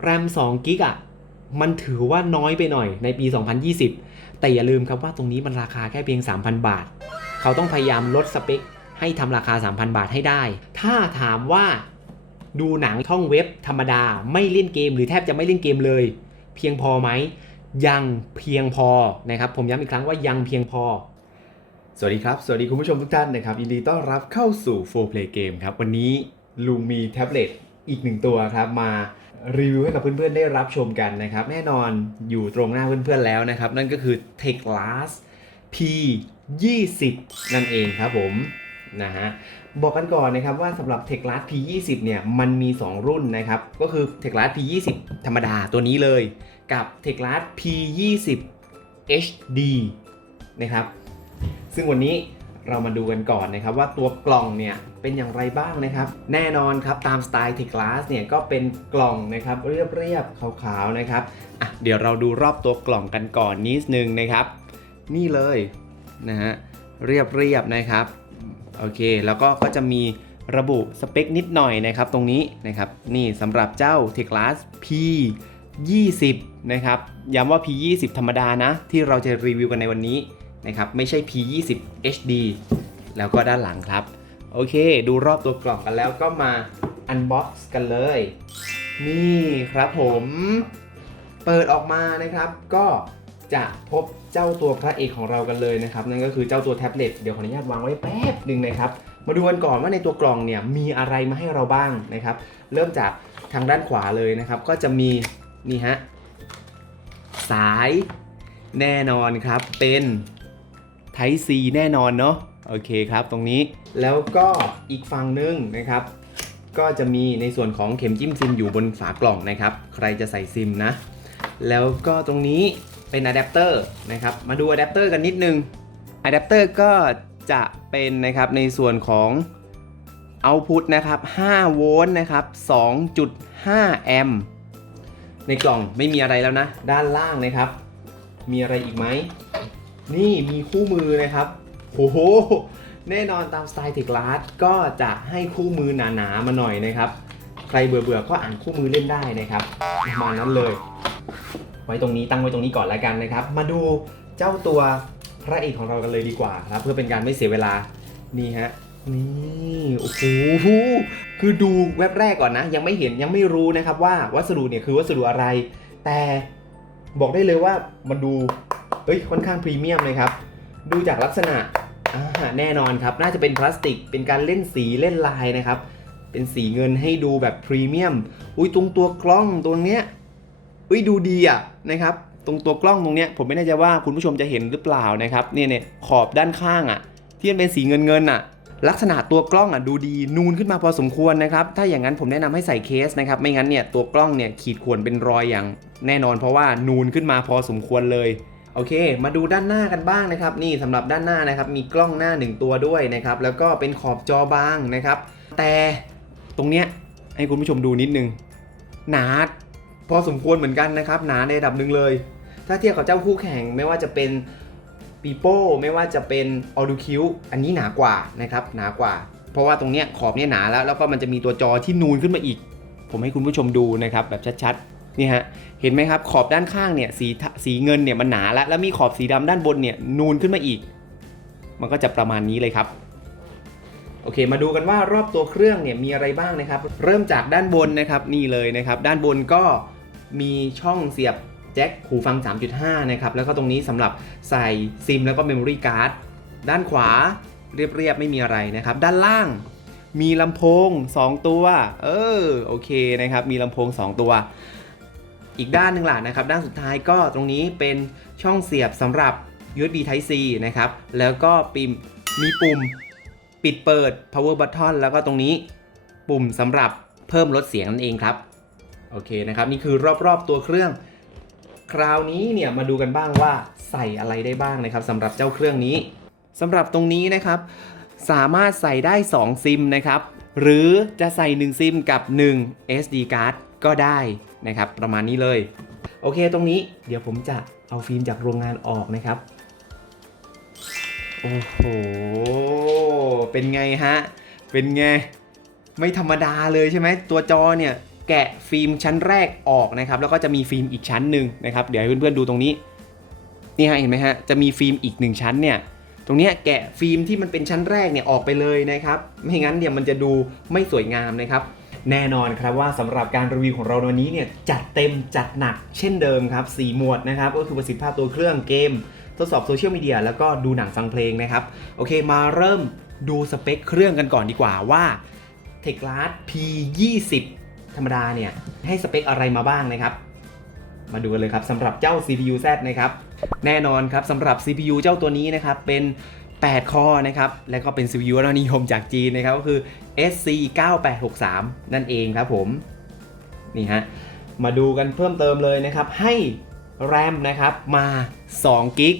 แรม2กิกอะมันถือว่าน้อยไปหน่อยในปี 2020 แต่อย่าลืมครับว่าตรงนี้มันราคาแค่เพียง 3,000 บาท เขาต้องพยายามลดสเปค ให้ทำราคา 3,000 บาทให้ได้ ถ้าถามว่าดูหนังท่องเว็บธรรมดาไม่เล่นเกมหรือแทบจะไม่เล่นเกมเลย เพียงพอไหม ยังเพียงพอนะครับ ผมย้ำอีกครั้งว่ายังเพียงพอ สวัสดีครับ สวัสดีคุณผู้ชมทุกท่านนะครับยินดีต้อนรับเข้าสู่ 4 Play Game ครับ วันนี้ลุงมีแท็บเล็ตอีกหนึ่งตัวครับมา รีวิวให้กับเพื่อนๆได้รับชมกันนะครับ แน่นอนอยู่ตรงหน้าเพื่อนๆแล้วนะครับ นั่นก็คือ t e c l a s P 20นั่นเองครับผมนะฮะบอกกันก่อนนะครับว่าสำหรับ t e c l a s P 20เนี่ยมันมี 2 รุ่นนะครับ ก็คือ t e c l a s P 20ธรรมดาตัวนี้เลย กับ t e c l a s P 20 HD นะครับซึ่งวันนี้ เรามาดูกันก่อนนะครับว่าตัวกล่องเนี่ยเป็นอย่างไรบ้างนะครับ แน่นอนครับตามสไตล์ t e c l a s เนี่ยก็เป็นกล่องนะครับเรียบๆขาวๆนะครับอะเดี๋ยวเราดูรอบตัวกล่องกันก่อนนิดนึงนะครับ นี่เลยนะฮะเรียบๆนะครับโอเคแล้วก็ก็จะมีระบุสเปคนิดหน่อยนะครับตรงนี้นะครับนี่สำหรับเจ้า t e c l a s P 20นะครับย้ำว่า P 20ธรรมดานะ ที่เราจะรีวิวกันในวันนี้ นะครับไม่ใช่ P 20 HD แล้วก็ด้านหลังครับ โอเค ดูรอบตัวกล่องกันแล้วก็มาอันบ็อกซ์กันเลย นี่ครับผมเปิดออกมานะครับ ก็จะพบเจ้าตัวพระเอกของเรากันเลยนะครับ นั่นก็คือเจ้าตัวแท็บเล็ตเดี๋ยวขออนุญาตวางไว้แป๊บหนึ่งนะครับ มาดูกันก่อนว่าในตัวกล่องเนี่ยมีอะไรมาให้เราบ้างนะครับ เริ่มจากทางด้านขวาเลยนะครับ ก็จะมีนี่ฮะสายแน่นอนครับเป็น Type C แน่นอนเนาะโอเคครับตรงนี้แล้วก็อีกฝั่งหนึ่งนะครับ ก็จะมีในส่วนของเข็มจิ้มซิมอยู่บนฝากล่องนะครับ ใครจะใส่ซิมนะ แล้วก็ตรงนี้เป็นอะแดปเตอร์นะครับมาดูอะแดปเตอร์กันนิดนึงอะแดปเตอร์ก็จะเป็นนะครับในส่วนของ Output นะครับ 5 โวลต์นะครับ 2.5 แอมป์ ในกล่องไม่มีอะไรแล้วนะ ด้านล่างนะครับ มีอะไรอีกไหม นี่มีคู่มือนะครับโอ้โหแน่นอนตามสไตล์เทคลาสก็จะให้คู่มือหนาๆมาหน่อยนะครับ ใครเบื่อๆก็อ่านคู่มือเล่นได้นะครับประมาณนั้นเลย ไว้ตรงนี้ตั้งไว้ตรงนี้ก่อนแล้วกันนะครับ มาดูเจ้าตัวพระเอกของเรากันเลยดีกว่าครับเพื่อเป็นการไม่เสียเวลานี่ฮะนี่โอ้โหคือดูแว็บแรกก่อนนะ ยังไม่เห็นยังไม่รู้นะครับว่าวัสดุเนี่ยคือวัสดุอะไร แต่บอกได้เลยว่ามันดู เอ้ยค่อนข้างพรีเมียมเลยครับ ดูจากลักษณะแน่นอนครับ น่าจะเป็นพลาสติก เป็นการเล่นสีเล่นลายนะครับ เป็นสีเงินให้ดูแบบพรีเมียม อุ้ยตรงตัวกล้องตัวเนี้ย อุ้ยดูดีอะนะครับ ตรงตัวกล้องตรงเนี้ยผมไม่แน่ใจว่าคุณผู้ชมจะเห็นหรือเปล่านะครับ เนี่ยเนี่ยขอบด้านข้างอะ ที่มันเป็นสีเงินเงินอะ ลักษณะตัวกล้องอะดูดีนูนขึ้นมาพอสมควรนะครับ ถ้าอย่างนั้นผมแนะนำให้ใส่เคสนะครับ ไม่งั้นเนี่ยตัวกล้องเนี่ยขีดข่วนเป็นรอยอย่าง แน่นอนเพราะว่านูนขึ้นมาพอสมควรเลย โอเค มาดูด้านหน้ากันบ้างนะครับ นี่สำหรับด้านหน้านะครับ มีกล้องหน้า 1 ตัวด้วยนะครับ แล้วก็เป็นขอบจอบางนะครับ แต่ตรงเนี้ยให้คุณผู้ชมดูนิดนึง หนาพอสมควรเหมือนกันนะครับ หนาในระดับหนึ่งเลย ถ้าเทียบกับเจ้าคู่แข่งไม่ว่าจะเป็นปีโป้ไม่ว่าจะเป็นออดูคิวอันนี้หนากว่านะครับหนากว่า เพราะว่าตรงเนี้ยขอบเนี่ยหนาแล้ว แล้วก็มันจะมีตัวจอที่นูนขึ้นมาอีก ผมให้คุณผู้ชมดูนะครับแบบชัดๆ นี่ฮะเห็นไหมครับขอบด้านข้างเนี่ยสีสีเงินเนี่ยมันหนาแล้วแล้วมีขอบสีดำด้านบนเนี่ยนูนขึ้นมาอีก มันก็จะประมาณนี้เลยครับโอเค มาดูกันว่ารอบตัวเครื่องเนี่ยมีอะไรบ้างนะครับ เริ่มจากด้านบนนะครับนี่เลยนะครับ ด้านบนก็มีช่องเสียบแจ็คหูฟัง 3.5 นะครับ แล้วก็ตรงนี้สำหรับใส่ซิมแล้วก็เมมโมรี่การ์ดด้านขวาเรียบๆ ไม่มีอะไรนะครับ ด้านล่างมีลำโพง 2 ตัว เออ โอเคนะครับ มีลำโพง 2 ตัว อีกด้านหนึ่งล่ะนะครับ ด้านสุดท้ายก็ตรงนี้เป็นช่องเสียบสำหรับ USB Type C นะครับ แล้วก็ปิมมีปุ่มปิดเปิด power button แล้วก็ตรงนี้ปุ่มสำหรับเพิ่มลดเสียงนั่นเองครับ โอเคนะครับ นี่คือรอบๆตัวเครื่อง คราวนี้เนี่ยมาดูกันบ้างว่าใส่อะไรได้บ้างนะครับสำหรับเจ้าเครื่องนี้สำหรับตรงนี้นะครับ สามารถใส่ได้ 2 ซิมนะครับ หรือจะใส่ 1 ซิมกับ 1 SD card ก็ได้ นะครับ ประมาณนี้เลย โอเค ตรงนี้เดี๋ยวผมจะเอาฟิล์มจากโรงงานออกนะครับ โอ้โห เป็นไงฮะ เป็นไง ไม่ธรรมดาเลยใช่ไหม ตัวจอเนี่ย แกะฟิล์มชั้นแรกออกนะครับ แล้วก็จะมีฟิล์มอีกชั้นหนึ่งนะครับ เดี๋ยวให้เพื่อนๆดูตรงนี้ นี่ฮะ เห็นไหมฮะ จะมีฟิล์มอีกหนึ่งชั้นเนี่ยตรงเนี้ยแกะฟิล์มที่มันเป็นชั้นแรกเนี่ยออกไปเลยนะครับ ไม่งั้นเนี่ยมันจะดูไม่สวยงามนะครับ แน่นอนครับว่าสำหรับการรีวิวของเราในวันนี้เนี่ยจัดเต็มจัดหนักเช่นเดิมครับ 4 หมวดนะครับก็คือประสิทธิภาพตัวเครื่องเกม ทดสอบโซเชียลมีเดียแล้วก็ดูหนังฟังเพลงนะครับโอเคมาเริ่มดูสเปคเครื่องกันก่อนดีกว่าว่า t e c l a s P20 ธรรมดาเนี่ยให้สเปคอะไรมาบ้างนะครับ มาดูกันเลยครับสำหรับเจ้า CPU Z นะครับแน่นอนครับสำหรับ CPU เจ้าตัวนี้นะครับเป็น 8คอนะครับ และก็เป็น CPU ยอดนิยมจากจีนนะครับ ก็คือ SC 9863 นั่นเองครับผม นี่ฮะ มาดูกันเพิ่มเติมเลยนะครับ ให้ RAM นะครับมา2กิก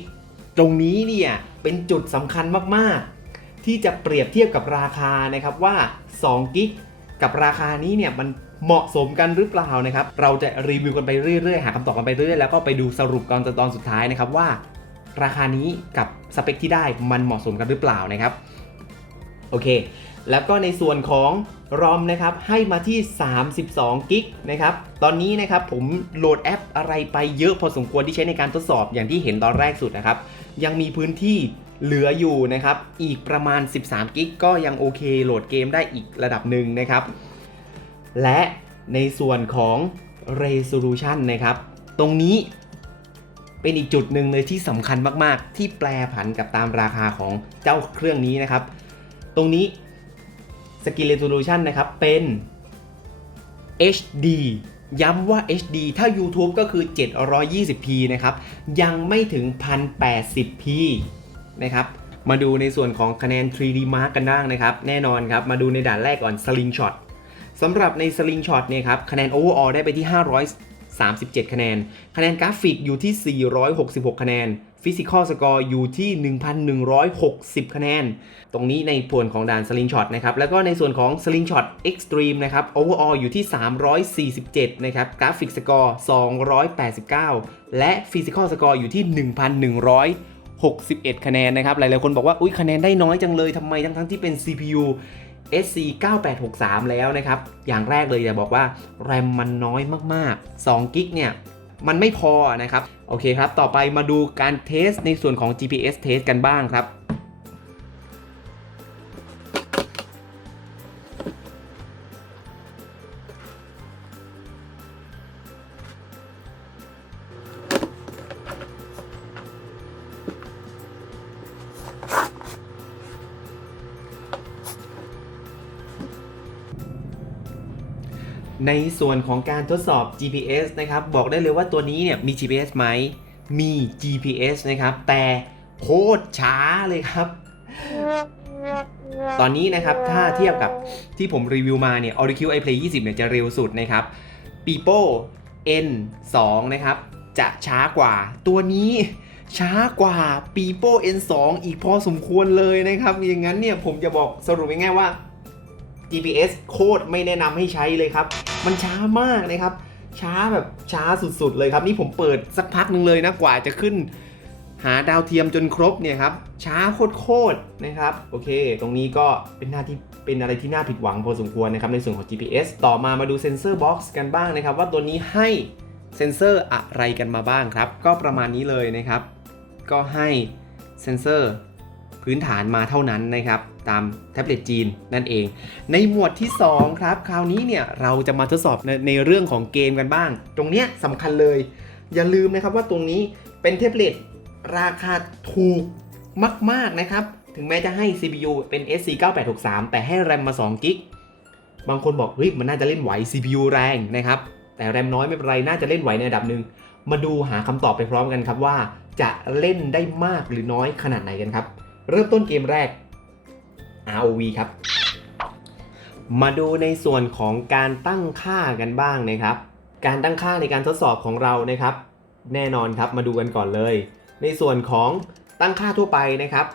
ตรงนี้เนี่ย เป็นจุดสำคัญมาก ๆ ที่จะเปรียบเทียบกับราคานะครับว่า2กิกกับราคานี้เนี่ยมันเหมาะสมกันหรือเปล่านะครับ เราจะรีวิวกันไปเรื่อยๆ หาคำตอบกันไปเรื่อยๆ แล้วก็ไปดูสรุปตอนตอนสุดท้ายนะครับว่า ราคานี้กับสเปคที่ได้มันเหมาะสมกันหรือเปล่านะครับ โอเค แล้วก็ในส่วนของ ROM นะครับให้มาที่ 32กิกนะครับ ตอนนี้นะครับผมโหลดแอปอะไรไปเยอะพอสมควรที่ใช้ในการทดสอบอย่างที่เห็นตอนแรกสุดนะครับ ยังมีพื้นที่เหลืออยู่นะครับ อีกประมาณ 13กิกก็ยังโอเคโหลดเกมได้อีกระดับหนึ่งนะครับ และในส่วนของ resolution นะครับ ตรงนี้ เป็นอีกจุดหนึ่งเลยที่สำคัญมากๆ ที่แปลผันกับตามราคาของเจ้าเครื่องนี้นะครับ ตรงนี้ Screen Resolution นะครับ เป็น HD ย้ำว่า HD ถ้า YouTube ก็คือ 720p นะครับ ยังไม่ถึง 1080p นะครับ มาดูในส่วนของคะแนน 3D Mark กันบ้างนะครับ แน่นอนครับ มาดูในด่านแรกก่อน Slingshot สำหรับใน Slingshot เนี่ยครับ คะแนน Overall ได้ไปที่ 37 คะแนน คะแนนกราฟิกอยู่ที่ 466 คะแนน Physical Score อยู่ที่ 1,160 คะแนน ตรงนี้ในส่วนของด่าน Slingshot นะครับ แล้วก็ในส่วนของ Slingshot Extreme นะครับ Overall ออลอยู่ที่ 347 นะครับ Graphic Score 289 และ Physical Score อยู่ที่ 1,161 คะแนนนะครับ หลายๆคนบอกว่า อุ้ยคะแนนได้น้อยจังเลยทำไมทั้งทั้งๆที่เป็น CPU SC 9863 แล้วนะครับ อย่างแรกเลยจะบอกว่าแรมมันน้อยมากๆ2กิกเนี่ยมันไม่พอนะครับ โอเคครับ ต่อไปมาดูการเทสในส่วนของ GPS test กันบ้างครับ ในส่วนของการทดสอบ GPS นะครับบอกได้เลยว่าตัวนี้เนี่ยมี GPS ไหมมี GPS นะครับแต่โคตรช้าเลยครับ ตอนนี้นะครับถ้าเทียบกับที่ผมรีวิวมาเนี่ย Audicue iPlay 20 เนี่ยจะเร็วสุดนะครับ Pipo N 2 นะครับจะช้ากว่าตัวนี้ช้ากว่า Pipo N 2 อีกพอสมควรเลยนะครับ อย่างนั้นเนี่ยผมจะบอกสรุปง่ายๆว่า GPS โคตรไม่แนะนำให้ใช้เลยครับ มันช้ามากนะครับ ช้าแบบช้าสุดๆเลยครับ นี่ผมเปิดสักพักหนึ่งเลยนะกว่าจะขึ้น หาดาวเทียมจนครบเนี่ยครับ ช้าโคตรๆนะครับ โอเค ตรงนี้ก็เป็นหน้าที่เป็นอะไรที่น่าผิดหวังพอสมควรนะครับในส่วนของ GPS ต่อมามาดูเซนเซอร์บ็อกซ์กันบ้างนะครับ ว่าตัวนี้ให้เซนเซอร์อะไรกันมาบ้างครับ ก็ประมาณนี้เลยนะครับ ก็ให้เซนเซอร์ พื้นฐานมาเท่านั้นนะครับ ตามแท็บเล็ตจีนนั่นเอง ในหมวดที่ 2 ครับ คราวนี้เนี่ยเราจะมาทดสอบในในเรื่องของเกมกันบ้าง ตรงเนี้ยสำคัญเลย อย่าลืมนะครับว่าตรงนี้เป็นแท็บเล็ตราคาถูกมาก ๆ นะครับ ถึงแม้จะให้ CPU เป็น SC 9863 แต่ให้ RAM มา2กิกบางคนบอกเฮ้ยมันน่าจะเล่นไหว CPU แรงนะครับ แต่แรมน้อยไม่เป็นไร น่าจะเล่นไหวในระดับหนึ่ง มาดูหาคำตอบไปพร้อมกันครับว่าจะเล่นได้มากหรือน้อยขนาดไหนกันครับ เริ่มต้นเกมแรก ROV ครับ มาดูในส่วนของการตั้งค่ากันบ้างนะครับ การตั้งค่าในการทดสอบของเรานะครับ แน่นอนครับมาดูกันก่อนเลย ในส่วนของตั้งค่าทั่วไปนะครับ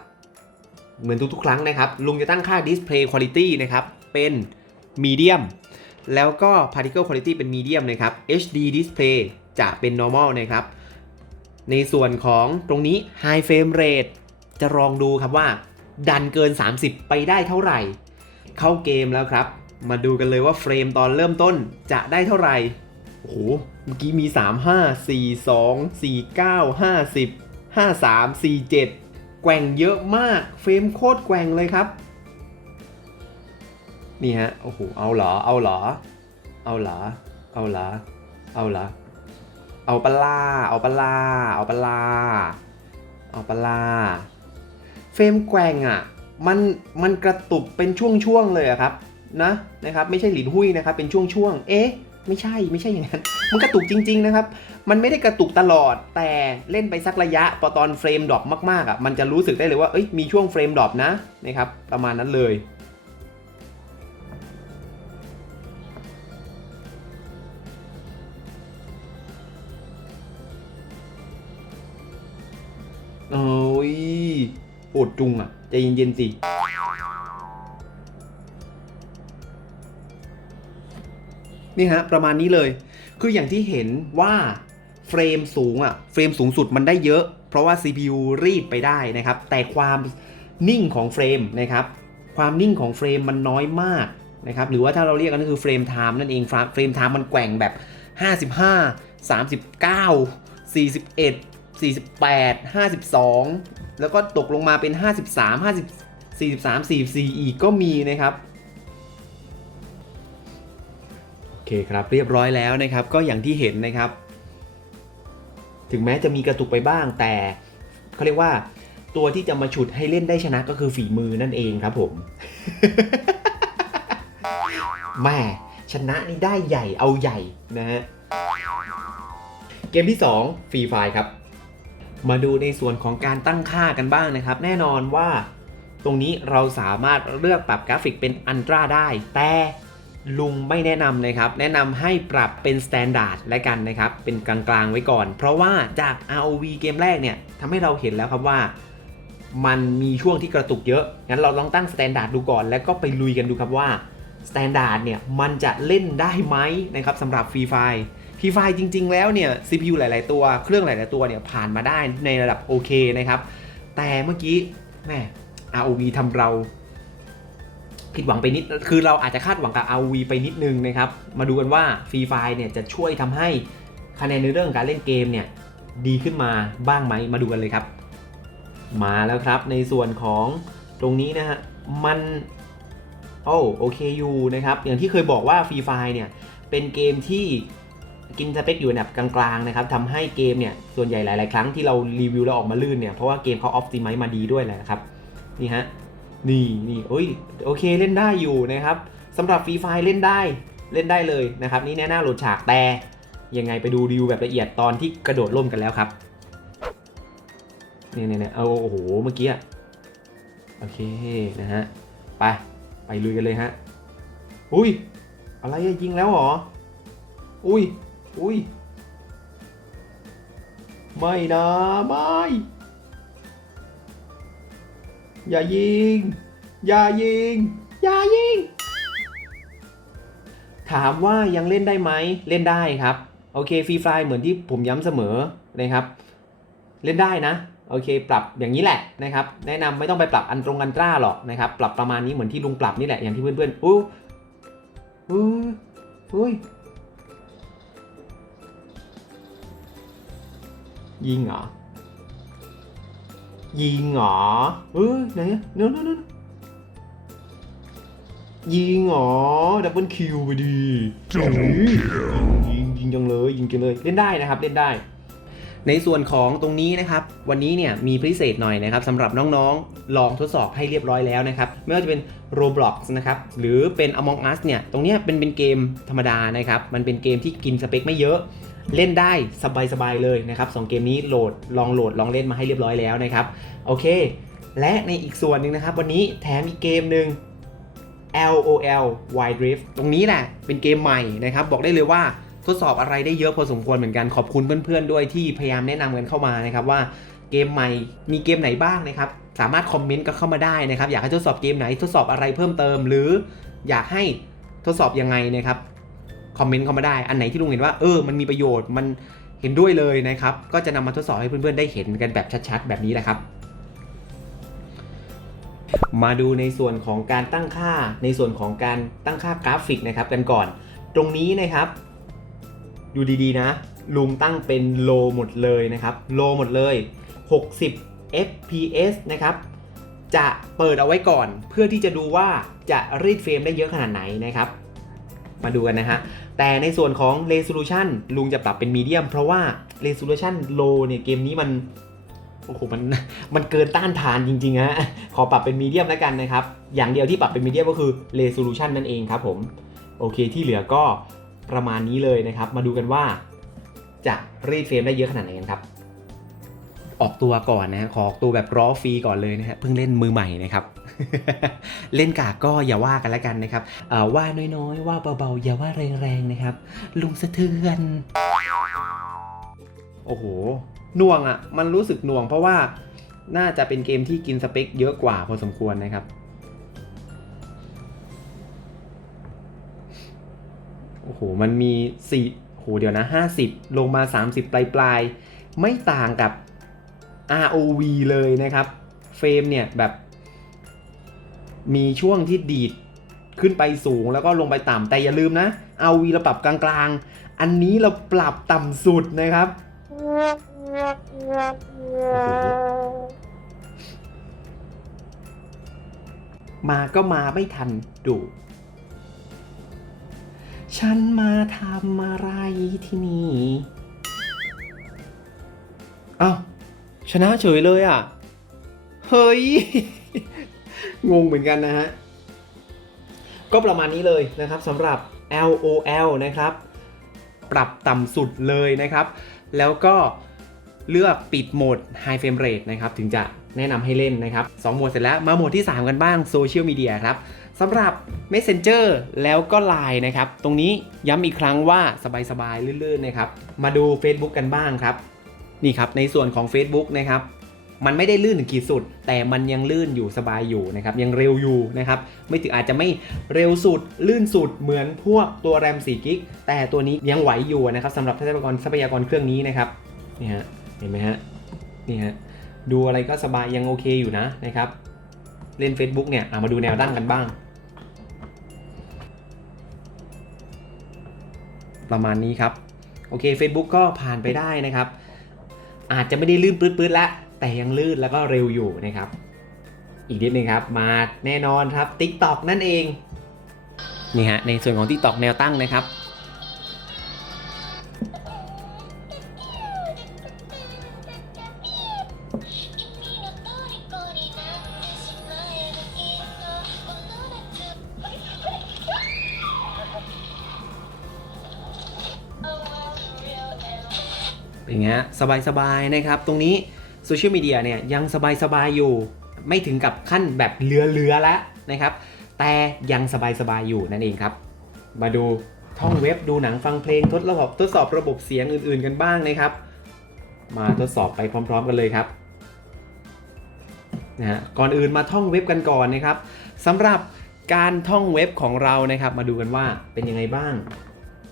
เหมือนทุกๆ ครั้งนะครับ ลุงจะตั้งค่า Display Quality นะครับ เป็น Medium แล้วก็ Particle Quality เป็น Medium นะครับ HD Display จะเป็น Normal นะครับ ในส่วนของตรงนี้ High Frame Rate จะลองดูครับว่า ดันเกิน 30 ไปได้เท่าไหร่ เข้าเกมแล้วครับ มาดูกันเลยว่าเฟรมตอนเริ่มต้นจะได้เท่าไหร่โอ้โหเมื่อกี้มี 3 5 4 2 4 9 50 5 3 4 7 แกว่งเยอะมาก เฟรมโคตรแกว่งเลยครับ นี่ฮะ โอ้โห เอาเหรอ เอาเหรอ เอาเหรอ เอาเหรอ เอาเหรอ เอาปลา เอาปลา เอาปลา เอาปลา เฟรมแกว่งอะมันมันกระตุกเป็นช่วงๆเลยอะครับนะนะครับไม่ใช่หลินหุ้ยนะครับเป็นช่วงๆเอ๊ะไม่ใช่ไม่ใช่อย่างนั้น มันกระตุกจริง ๆ นะครับ มันไม่ได้กระตุกตลอด แต่เล่นไปสักระยะพอตอนเฟรมดรอปมากๆอะ มันจะรู้สึกได้เลยว่า เอ้ย มีช่วงเฟรมดรอปนะ นะครับ ประมาณนั้นเลย โอ้ย โหดจุงอะใจเย็นๆสินี่ฮะประมาณนี้เลย คืออย่างที่เห็นว่าเฟรมสูงอะเฟรมสูงสุดมันได้เยอะ เพราะว่า CPU รีดไปได้นะครับ แต่ความนิ่งของเฟรมนะครับ ความนิ่งของเฟรมมันน้อยมากนะครับ หรือว่าถ้าเราเรียกกันก็คือเฟรมไทม์นั่นเอง เฟรมไทม์มันแกว่งแบบ 55 39 41 48 52 แล้วก็ตกลงมาเป็น 53 50 43 44 อีกก็มีนะครับโอเคครับเรียบร้อยแล้วนะครับ ก็อย่างที่เห็นนะครับ ถึงแม้จะมีกระตุกไปบ้างแต่เขาเรียกว่าตัวที่จะมาฉุดให้เล่นได้ชนะก็คือฝีมือนั่นเองครับผมแม่ชนะนี่ได้ใหญ่เอาใหญ่นะฮะเกมที่ 2 ฟรีไฟครับ มาดูในส่วนของการตั้งค่ากันบ้างนะครับ แน่นอนว่า ตรงนี้เราสามารถเลือกปรับกราฟิกเป็นอันตราได้ แต่ลุงไม่แนะนำนะครับ แนะนำให้ปรับเป็นสแตนดาร์ดและกันนะครับ เป็นกลางๆไว้ก่อน เพราะว่าจาก ROV เกมแรกเนี่ยทำให้เราเห็นแล้วครับว่า มันมีช่วงที่กระตุกเยอะ งั้นเราลองตั้งสแตนดาร์ดดูก่อน แล้วก็ไปลุยกันดูครับว่าสแตนดาร์ดเนี่ยมันจะเล่นได้ไหมนะครับสำหรับฟรีไฟ ฟรีไฟจริง ๆ แล้วเนี่ย CPU หลาย ๆ ตัว เครื่องหลาย ๆ ตัวเนี่ยผ่านมาได้ในระดับโอเคนะครับ แต่เมื่อกี้แม่ ROV ทำเราผิดหวังไปนิด คือเราอาจจะคาดหวังกับ ROV ไปนิดนึงนะครับ มาดูกันว่าฟรีไฟเนี่ยจะช่วยทำให้คะแนนในเรื่องการเล่นเกมเนี่ยดีขึ้นมาบ้างไหม มาดูกันเลยครับ มาแล้วครับในส่วนของตรงนี้นะฮะ มันโอ้โอเคอยู่นะครับ อย่างที่เคยบอกว่าฟรีไฟเนี่ยเป็นเกมที่ กินสเปคอยู่ในแบบกลางๆนะครับทำให้เกมเนี่ยส่วนใหญ่หลายๆ ครั้งที่เรารีวิวแล้วออกมาลื่นเนี่ยเพราะว่าเกมเขาออฟติไมซ์มาดีด้วยแหละครับนี่ฮะนี่นี่โอ้ยโอเคเล่นได้อยู่นะครับสำหรับฟรีไฟเล่นได้เล่นได้เลยนะครับนี่แน่หน้าโหลดฉากแต่ยังไงไปดูรีวิวแบบละเอียดตอนที่กระโดดร่มกันแล้วครับเนี่ยเนี่ยเอาโอ้โหเมื่อกี้โอเคนะฮะไปไปลุยกันเลยฮะอุ้ยอะไรยิงแล้วหรออุ้ย อุ้ย ไม่นะไม่ อย่ายิง อย่ายิง อย่ายิง ถามว่ายังเล่นได้ไหม เล่นได้ครับ โอเคฟรีไฟเหมือนที่ผมย้ำเสมอนะครับ เล่นได้นะโอเค ปรับอย่างนี้แหละนะครับ แนะนำไม่ต้องไปปรับอันตรงอันตราหรอกนะครับ ปรับประมาณนี้เหมือนที่ลุงปรับนี่แหละ อย่างที่เพื่อนๆอู้อู้อุ้ย ยิงเหรอ ยิงเหรอเอ้ยไหนอะเนื้อเนื้อเนื้อยิงเหรอ ดับเบิลคิวไปดี Double kill. ยิงยิงจังเลยยิงจังเลย เล่นได้นะครับเล่นได้ ในส่วนของตรงนี้นะครับ วันนี้เนี่ยมีพิเศษหน่อยนะครับสำหรับน้องๆ ลองทดสอบให้เรียบร้อยแล้วนะครับ ไม่ว่าจะเป็น Roblox นะครับ หรือเป็น Among Us เนี่ย ตรงเนี้ยเป็นเป็นเกมธรรมดานะครับ มันเป็นเกมที่กินสเปคไม่เยอะ เล่นได้สบายๆเลยนะครับสองเกมนี้โหลดลองโหลดลองเล่นมาให้เรียบร้อยแล้วนะครับโอเค และในอีกส่วนหนึ่งนะครับ วันนี้แถมอีกเกมหนึ่ง LOL Wild Rift ตรงนี้แหละเป็นเกมใหม่นะครับ บอกได้เลยว่าทดสอบอะไรได้เยอะพอสมควรเหมือนกันขอบคุณเพื่อนๆด้วยที่พยายามแนะนำกันเข้ามานะครับว่าเกมใหม่มีเกมไหนบ้างนะครับสามารถคอมเมนต์กันเข้ามาได้นะครับ อยากให้ทดสอบเกมไหนทดสอบอะไรเพิ่มเติม หรืออยากให้ทดสอบยังไงนะครับ คอมเมนต์เข้ามาได้ อันไหนที่ลุงเห็นว่าเออมันมีประโยชน์มันเห็นด้วยเลยนะครับ ก็จะนำมาทดสอบให้เพื่อนๆได้เห็นกันแบบชัดๆ แบบนี้แหละครับ มาดูในส่วนของการตั้งค่าในส่วนของการตั้งค่ากราฟิกนะครับกันก่อน ตรงนี้นะครับดูดีๆนะ ลุงตั้งเป็นโลหมดเลยนะครับโลหมดเลย 60 fps นะครับจะเปิดเอาไว้ก่อน เพื่อที่จะดูว่าจะรีดเฟรมได้เยอะขนาดไหนนะครับ มาดูกันนะฮะ แต่ในส่วนของ resolution ลุงจะปรับเป็นมีเดียมเพราะว่า resolution low เนี่ยเกมนี้มันโอ้โหมันมันเกินต้านทานจริงๆฮะขอปรับเป็นมีเดียมแล้วกันนะครับ อย่างเดียวที่ปรับเป็นมีเดียมก็คือ resolution นั่นเองครับผมโอเคที่เหลือก็ประมาณนี้เลยนะครับ มาดูกันว่าจะรีดเฟรมได้เยอะขนาดไหนกันครับ ออกตัวก่อนนะฮะขอออกตัวแบบร้อฟรีก่อนเลยนะฮะ เพิ่งเล่นมือใหม่นะครับ เล่นกากก็อย่าว่ากันล้วกันนะครับว่าน้อยๆ ว่าเบาๆ อย่าว่าแรงๆนะครับ ลุงสะเทือน โอ้โห น่วงอะ่ะ มันรู้สึกน่วงเพราะว่าน่าจะเป็นเกมที่กินสเปคเยอะกว่าพอสมควรนะครับ โอ้โห มันมีสี่โห เดี๋ยวนะ 50 ลงมา 30 ปลายปลาย ไม่ต่างกับ ROV เลยนะครับ เฟรมเนี่ยแบบ มีช่วงที่ดีดขึ้นไปสูงแล้วก็ลงไปต่ำแต่อย่าลืมนะ ROV เราปรับกลางๆ อันนี้เราปรับต่ำสุดนะครับ มาก็มาไม่ทันดูฉันมาทำอะไรที่นี่ ชนะเฉยเลยอะ เฮ้ย งงเหมือนกันนะฮะ ก็ประมาณนี้เลยนะครับสำหรับ LOL นะครับ ปรับต่ำสุดเลยนะครับ แล้วก็เลือกปิดโหมด High Frame Rate นะครับ ถึงจะแนะนำให้เล่นนะครับ2โหมดเสร็จแล้วมาโหมดที่ 3 กันบ้างโซเชียลมีเดียครับสำหรับ Messenger แล้วก็ Line นะครับ ตรงนี้ย้ำอีกครั้งว่าสบายๆ ลื่นๆ นะครับ มาดู Facebook กันบ้างครับ นี่ครับในส่วนของ Facebook นะครับมันไม่ได้ลื่นถึงขีดสุด แต่มันยังลื่นอยู่สบายอยู่นะครับยังเร็วอยู่นะครับไม่ถึงอาจจะไม่เร็วสุด ลื่นสุดเหมือนพวกตัวแรม4กิกแต่ตัวนี้ยังไหวอยู่นะครับสำหรับทรัพยากรทรัพยากรเครื่องนี้นะครับนี่ฮะเห็นไหมฮะนี่ฮะดูอะไรก็สบายยังโอเคอยู่นะนะครับเล่น Facebook เนี่ยอะมาดูแนวตั้งกันบ้าง ประมาณนี้ครับโอเค Facebook ก็ผ่านไปได้นะครับ อาจจะไม่ได้ลื่นปื๊ดๆแล้วแต่ยังลื่นแล้วก็เร็วอยู่นะครับ อีกนิดนึงครับมาแน่นอนครับ TikTok นั่นเองนี่ฮะในส่วนของ TikTok แนวตั้งนะครับ สบายๆนะครับ ตรงนี้โซเชียลมีเดียเนี่ยยังสบายๆอยู่ ไม่ถึงกับขั้นแบบเรือๆแล้วนะครับ แต่ยังสบายๆอยู่นั่นเองครับ มาดูท่องเว็บดูหนังฟังเพลงทดระบบทดสอบระบบเสียงอื่นๆกันบ้างนะครับ มาทดสอบไปพร้อม ๆ กันเลยครับนะฮะก่อนอื่นมาท่องเว็บกันก่อนนะครับสำหรับการท่องเว็บของเรานะครับ มาดูกันว่าเป็นยังไงบ้าง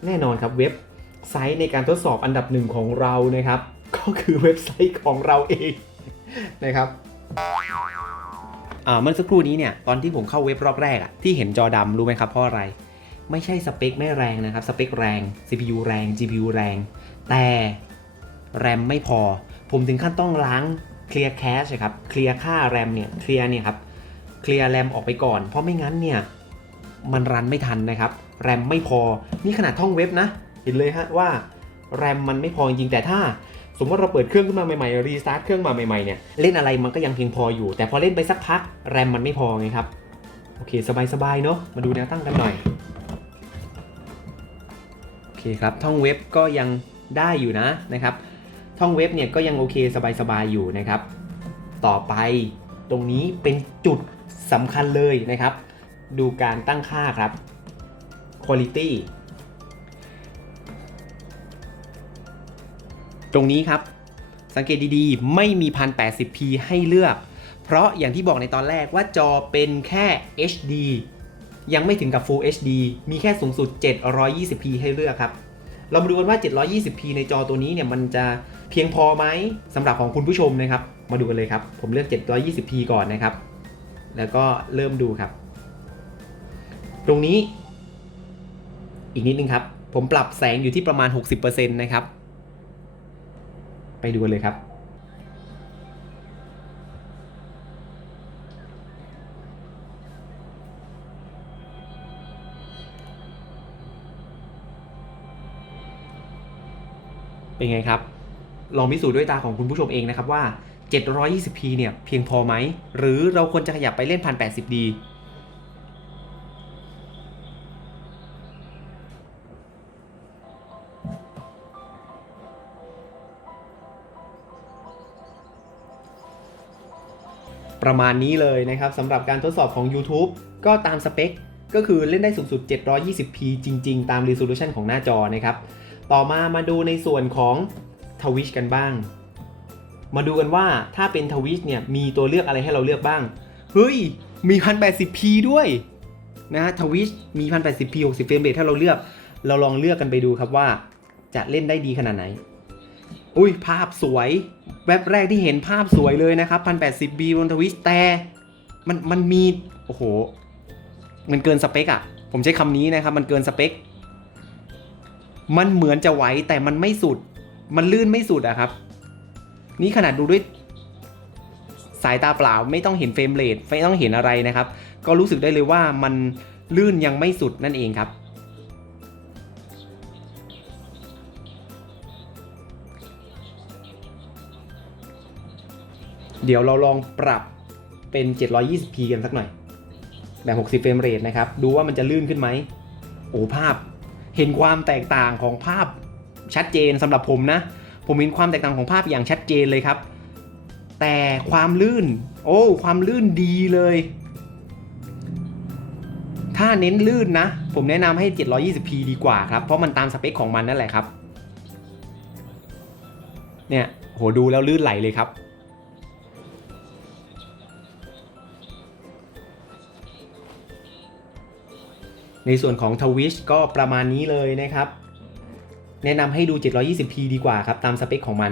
แน่นอนครับเว็บไซต์ในการทดสอบอันดับหนึ่งของเรานะครับ ก็คือเว็บไซต์ของเราเองนะครับอ่าเมื่อสักครู่นี้เนี่ยตอนที่ผมเข้าเว็บรอบแรกอะที่เห็นจอดำรู้ไหมครับเพราะอะไร ไม่ใช่สเปคไม่แรงนะครับ สเปคแรง CPU แรง GPU แรง แต่แรมไม่พอ ผมถึงขั้นต้องล้างเคลียร์แคชครับเคลียร์ค่าแรมเนี่ยเคลียร์เนี่ยครับเคลียร์แรมออกไปก่อน เพราะไม่งั้นเนี่ยมันรันไม่ทันนะครับ แรมไม่พอ นี่ขนาดท่องเว็บนะ เห็นเลยฮะว่าแรมมันไม่พอจริงแต่ถ้า สมมติเราเปิดเครื่องขึ้นมาใหม่ๆรีสตาร์ทเครื่องมาใหม่ๆเนี่ยเล่นอะไรมันก็ยังเพียงพออยู่ แต่พอเล่นไปสักพักแรมมันไม่พอไงครับโอเคสบายๆเนาะมาดูแนวตั้งกันหน่อยโอเคครับท่องเว็บก็ยังได้อยู่นะนะครับท่องเว็บเนี่ยก็ยังโอเคสบายๆอยู่นะครับ ต่อไปตรงนี้เป็นจุดสำคัญเลยนะครับ ดูการตั้งค่าครับ quality ตรงนี้ครับ สังเกตดีๆ ไม่มี 1080p ให้เลือก เพราะอย่างที่บอกในตอนแรกว่าจอเป็นแค่ HD ยังไม่ถึงกับ Full HD มีแค่สูงสุด 720p ให้เลือกครับ เรามาดูกันว่า 720p ในจอตัวนี้เนี่ยมันจะเพียงพอไหมสำหรับของคุณผู้ชมนะครับ มาดูกันเลยครับ ผมเลือก 720p ก่อนนะครับ แล้วก็เริ่มดูครับ ตรงนี้ อีกนิดนึงครับ ผมปรับแสงอยู่ที่ประมาณ 60%นะครับ ไปดูกันเลยครับเป็นไงครับ ลองพิสูจน์ด้วยตาของคุณผู้ชมเองนะครับว่า 720p เนี่ย เพียงพอไหม หรือเราควรจะขยับไปเล่น 1080d ประมาณนี้เลยนะครับสำหรับการทดสอบของ YouTube ก็ตามสเปค ก็คือเล่นได้สูงสุด 720p จริง ๆ ตาม resolution ของหน้าจอนะครับ ต่อมามาดูในส่วนของทวิชกันบ้าง มาดูกันว่าถ้าเป็นทวิชเนี่ยมีตัวเลือกอะไรให้เราเลือกบ้าง เฮ้ย มี 1080p ด้วยนะทวิชมี 1080p 60เฟรมเรทให้เราเลือก เราลองเลือกกันไปดูครับว่าจะเล่นได้ดีขนาดไหน อุ้ยภาพสวย แว็บแรกที่เห็นภาพสวยเลยนะครับ 1080p บนทวิชแต่มันมันมี โอ้โห มันเกินสเปคอะผมใช้คำนี้นะครับ มันเกินสเปค มันเหมือนจะไหวแต่มันไม่สุด มันลื่นไม่สุดอะครับ นี่ขนาดดูด้วยสายตาเปล่าไม่ต้องเห็นเฟรมเรทไม่ต้องเห็นอะไรนะครับ ก็รู้สึกได้เลยว่ามันลื่นยังไม่สุดนั่นเองครับ เดี๋ยวเราลองปรับเป็น 720p กันสักหน่อย แบบ 60 เฟรมเรทนะครับ ดูว่ามันจะลื่นขึ้นไหม โอ้ภาพ เห็นความแตกต่างของภาพชัดเจนสำหรับผมนะ ผมเห็นความแตกต่างของภาพอย่างชัดเจนเลยครับ แต่ความลื่น โอ้ ความลื่นดีเลย ถ้าเน้นลื่นนะ ผมแนะนำให้ 720p ดีกว่าครับ เพราะมันตามสเปคของมันนั่นแหละครับ เนี่ย โห ดูแล้วลื่นไหลเลยครับ ในส่วนของทวิชก็ประมาณนี้เลยนะครับ แนะนำให้ดู 720p ดีกว่าครับ ตามสเปคของมัน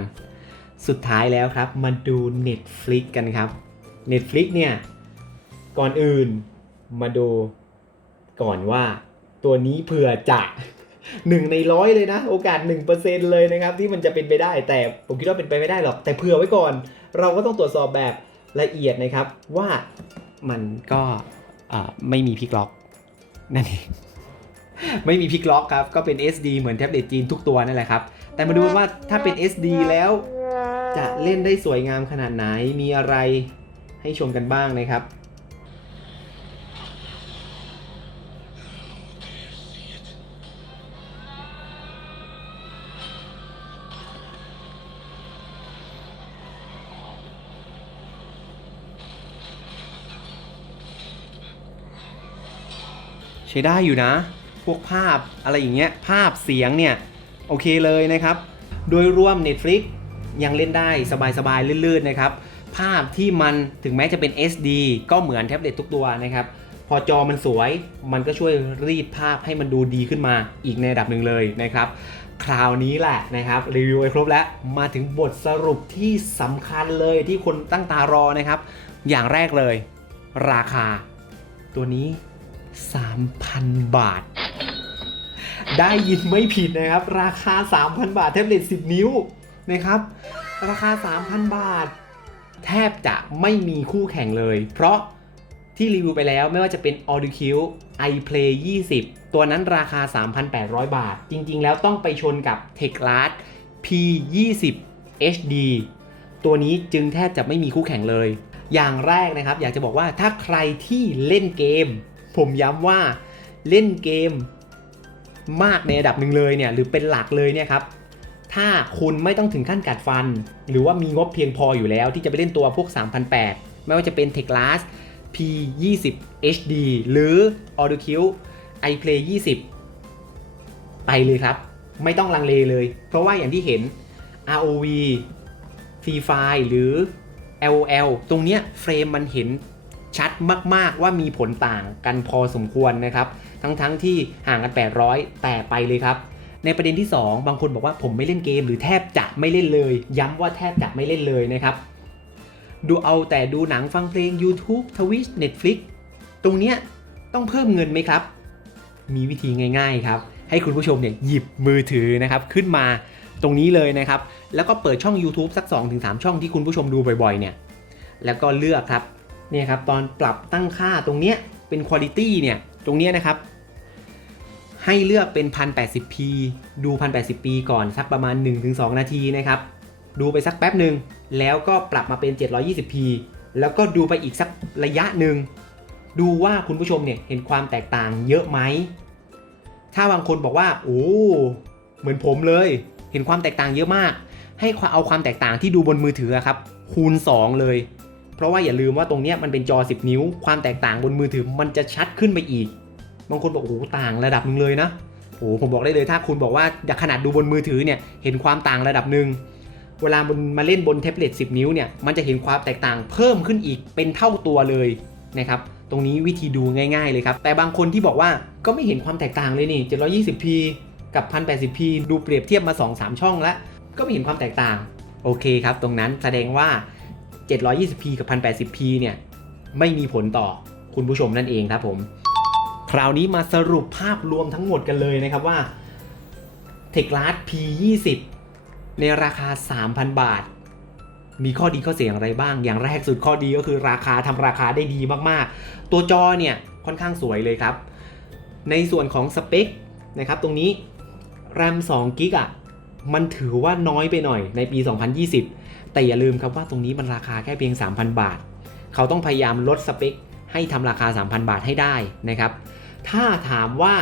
สุดท้ายแล้วครับ มาดู Netflix กันครับ Netflix เนี่ย ก่อนอื่นมาดูก่อนว่าตัวนี้เผื่อจะ1ในร้อยเลยนะ โอกาส 1%เลยนะครับ ที่มันจะเป็นไปได้แต่ผมคิดว่าเป็นไปไม่ได้หรอก แต่เผื่อไว้ก่อน เราก็ต้องตรวจสอบแบบละเอียดนะครับ ว่ามันก็ไม่มีพลิกล็อก นั่นเอง ไม่มีพลิกล็อกครับ ก็เป็น SD เหมือนแท็บเล็ตจีนทุกตัวนั่นแหละครับ แต่มาดูว่าถ้าเป็น SD แล้ว จะเล่นได้สวยงามขนาดไหนมีอะไรให้ชมกันบ้างนะครับ ช้ได้อยู่นะ พวกภาพอะไรอย่างเงี้ย ภาพเสียงเนี่ย โอเคเลยนะครับ โดยรวม Netflix ยังเล่นได้สบายๆลื่นๆนะครับ ภาพที่มันถึงแม้จะเป็น SD ก็เหมือนแท็บเล็ตทุกตัวนะครับ พอจอมันสวยมันก็ช่วยรีดภาพให้มันดูดีขึ้นมาอีกในระดับหนึ่งเลยนะครับ คราวนี้แหละนะครับรีวิวไปครบแล้วมาถึงบทสรุปที่สำคัญเลยที่คนตั้งตารอนะครับ อย่างแรกเลย ราคา ตัวนี้ 3,000 บาท ได้ยินไม่ผิดนะครับ ราคา 3,000 บาท แท็บเล็ต 10 นิ้วนะครับ ราคา 3,000 บาท แทบจะไม่มีคู่แข่งเลย เพราะที่รีวิวไปแล้วไม่ว่าจะเป็น Audio Q iPlay 20 ตัวนั้นราคา 3,800 บาท จริง ๆ แล้วต้องไปชนกับ t e c l a s P20 HD ตัวนี้จึงแทบจะไม่มีคู่แข่งเลย อย่างแรกนะครับ อยากจะบอกว่าถ้าใครที่เล่นเกม ผมย้ำว่าเล่นเกมมากในระดับหนึ่งเลยเนี่ยหรือเป็นหลักเลยเนี่ยครับถ้าคุณไม่ต้องถึงขั้นกัดฟัน หรือว่ามีงบเพียงพออยู่แล้ว ที่จะไปเล่นตัวพวก 3,800 ไม่ว่าจะเป็น t e c l a s P20 HD หรือ Audio Q iPlay 20 ไปเลยครับ ไม่ต้องลังเลเลย เพราะว่าอย่างที่เห็น ROV Free Fire หรือ LOL ตรงเนี้ยเฟรมมันเห็น ชัดมากๆว่ามีผลต่างกันพอสมควรนะครับ ทั้งๆทที่ห่างกัน 800 แต่ไปเลยครับ ในประเด็นที่ 2 บางคนบอกว่าผมไม่เล่นเกมหรือแทบจะไม่เล่นเลย ย้ำว่าแทบจะไม่เล่นเลยนะครับดูเอาแต่ดูหนังฟังเพลง YouTube Twitch Netflix ตรงเนี้ยต้องเพิ่มเงินไหมครับ มีวิธีง่ายๆครับ ให้คุณผู้ชมเนี่ยหยิบมือถือนะครับขึ้นมาตรงนี้เลยนะครับ แล้วก็เปิดช่อง YouTube สัก 2-3 ช่องที่คุณผู้ชมดูบ่อยๆเนี่ย แล้วก็เลือกครับ เนี่ยครับตอนปรับตั้งค่าตรงเนี้ยเป็นคุณ i t y เนี่ยตรงเนี้ยนะครับ ให้เลือกเป็น 1080p ดู 1080p ก่อนสักประมาณ 1-2 นาทีนะครับ ดูไปสักแป๊บหนึ่งแล้วก็ปรับมาเป็น 720p แล้วก็ดูไปอีกสักระยะหนึ่งดูว่าคุณผู้ชมเนี่ยเห็นความแตกต่างเยอะไหม ถ้าบางคนบอกว่า โอ้ เหมือนผมเลย เห็นความแตกต่างเยอะมาก ให้เอาความแตกต่างที่ดูบนมือถือครับ คูณ 2 เลย ราะว่าอย่าลืมว่าตรงนี้มันเป็นจอ 10 นิ้ว ความแตกต่างบนมือถือมันจะชัดขึ้นไปอีก บางคนบอกโอ้โหต่างระดับหนึ่งเลยนะโอ้โหผมบอกได้เลยถ้าคุณบอกว่าขนาดดูบนมือถือเนี่ยเห็นความต่างระดับหนึ่งเวลามันมาเล่นบนแท็บเล็ต10 นิ้วเนี่ยมันจะเห็นความแตกต่างเพิ่มขึ้นอีกเป็นเท่าตัวเลยนะครับตรงนี้วิธีดูง่ายๆเลยครับแต่บางคนที่บอกว่าก็ไม่เห็นความแตกต่างเลยนี่ 720p กับ 1080p ดูเปรียบเทียบมา 2-3 ช่องแล้วก็ไม่เห็นความแตกต่าง โอเคครับ ตรงนั้นแสดงว่า 720p กับ 1080p เนี่ยไม่มีผลต่อคุณผู้ชมนั่นเองครับผม คราวนี้มาสรุปภาพรวมทั้งหมดกันเลยนะครับว่า t e c h l a s P20 ในราคา 3,000 บาท มีข้อดีข้อเสียอย่างไรบ้าง อย่างแรกสุดข้อดีก็คือราคาทำราคาได้ดีมากๆ ตัวจอเนี่ยค่อนข้างสวยเลยครับ ในส่วนของสเปคนะครับตรงนี้ RAM 2 g b อะมันถือว่าน้อยไปหน่อยในปี 2020 แต่อย่าลืมครับว่าตรงนี้มันราคาแค่เพียง 3,000 บาท เขาต้องพยายามลดสเปคให้ทำราคา 3,000 บาทให้ได้นะครับ ถ้าถามว่า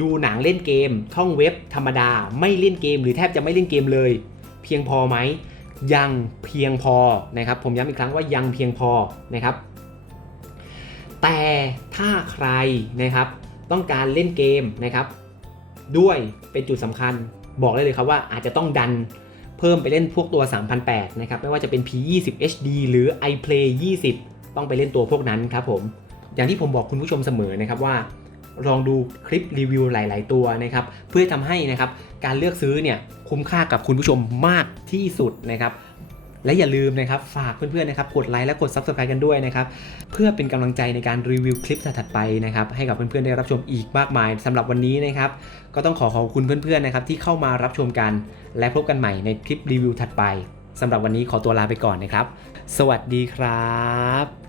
ดูหนังเล่นเกม ท่องเว็บธรรมดาไม่เล่นเกม หรือแทบจะไม่เล่นเกมเลย เพียงพอไหมยังเพียงพอนะครับ ผมย้ำอีกครั้งว่ายังเพียงพอนะครับ แต่ถ้าใครนะครับต้องการเล่นเกมนะครับ ด้วยเป็นจุดสำคัญบอกได้เลยครับว่าอาจจะต้องดัน เพิ่มไปเล่นพวกตัว 3008นะครับไม่ว่าจะเป็น P20 HD หรือ iPlay 20 ต้องไปเล่นตัวพวกนั้นครับผมอย่างที่ผมบอกคุณผู้ชมเสมอนะครับว่า ลองดูคลิปรีวิวหลาย ๆ ตัวนะครับเพื่อทำให้นะครับการเลือกซื้อเนี่ยคุ้มค่ากับคุณผู้ชมมากที่สุดนะครับและอย่าลืมนะครับฝากเพื่อนๆนะครับกดไลค์และกด Subscribe กันด้วยนะครับเพื่อเป็นกำลังใจในการรีวิวคลิปถัดๆไปนะครับให้กับเพื่อนๆได้รับชมอีกมากมายสำหรับวันนี้นะครับก็ต้องขอขอบคุณเพื่อนๆนะครับที่เข้ามารับชมกัน และพบกันใหม่ในคลิปรีวิวถัดไปสำหรับวันนี้ขอตัวลาไปก่อนนะครับ สวัสดีครับ